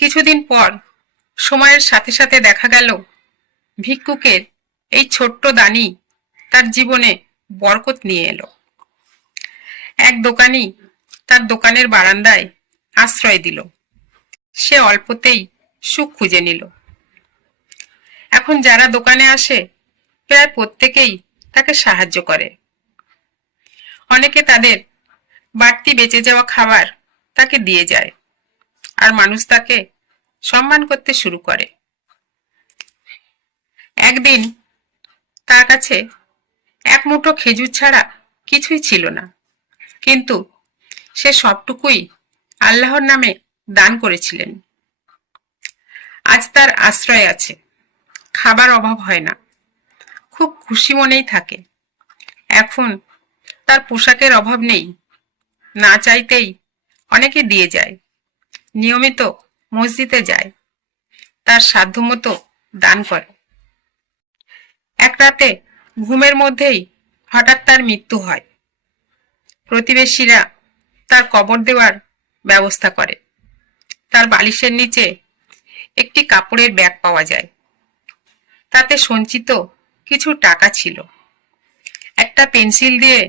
কিছুদিন পর সময়ের সাথে সাথে দেখা গেল ভিক্ষুকের এই ছোট্ট দানি তার জীবনে বরকত নিয়ে এলো। এক দোকানি তার দোকানের বারান্দায় আশ্রয় দিল। সে অল্পতেই সুখ খুঁজে নিল। এখন যারা দোকানে আসে প্রায় প্রত্যেকেই তাকে সাহায্য করে। অনেকে তাদের বাড়তি বেঁচে যাওয়া খাবার তাকে দিয়ে যায়, আর মানুষ তাকে সম্মান করতে শুরু করে। একদিন তার কাছে এক মুঠো খেজুর ছাড়া কিছুই ছিল না, কিন্তু সে সবটুকুই আল্লাহর নামে দান করেছিলেন। আজ তার আশ্রয় আছে, খাবার অভাব হয় না, খুব খুশি মনেই থাকে। এখন তার পোশাকের অভাব নেই, না চাইতেই অনেকে দিয়ে যায়। নিয়মিত মসজিদে যায়, তার সাধ্যমতো দান করে। এক রাতে ঘুমের মধ্যেই হঠাৎ তার মৃত্যু হয়। প্রতিবেশীরা তার কবর দেওয়ার ব্যবস্থা করে। তার বালিশের নিচে একটি কাপড়ের ব্যাগ পাওয়া যায়, তাতে সঞ্চিত কিছু টাকা ছিল। একটা পেন্সিল দিয়ে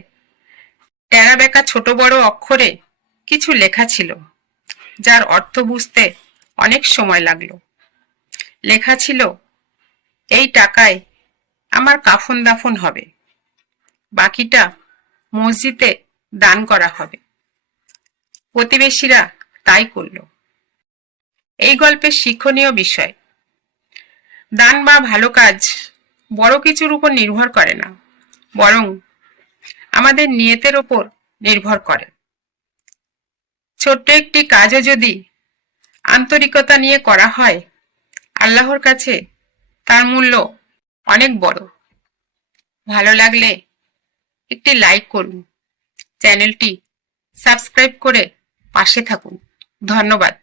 টেরা বেঁকা ছোট বড় অক্ষরে কিছু লেখা ছিল, যার অর্থ বুঝতে অনেক সময় লাগলো। লেখা ছিল, এই টাকায় আমার কাফন দাফন হবে, বাকিটা মসজিদে দান করা হবে। প্রতিবেশীরা তাই করল। এই গল্পের শিক্ষণীয় বিষয়, দান বা ভালো কাজ বড় কিছুর উপর নির্ভর করে না, বরং আমাদের নিয়তের উপর নির্ভর করে। ছোট্ট একটি কাজও যদি আন্তরিকতা নিয়ে করা হয়, আল্লাহর কাছে তার মূল্য অনেক বড়। ভালো লাগলে একটি লাইক করুন, চ্যানেলটি সাবস্ক্রাইব করে পাশে থাকুন। ধন্যবাদ।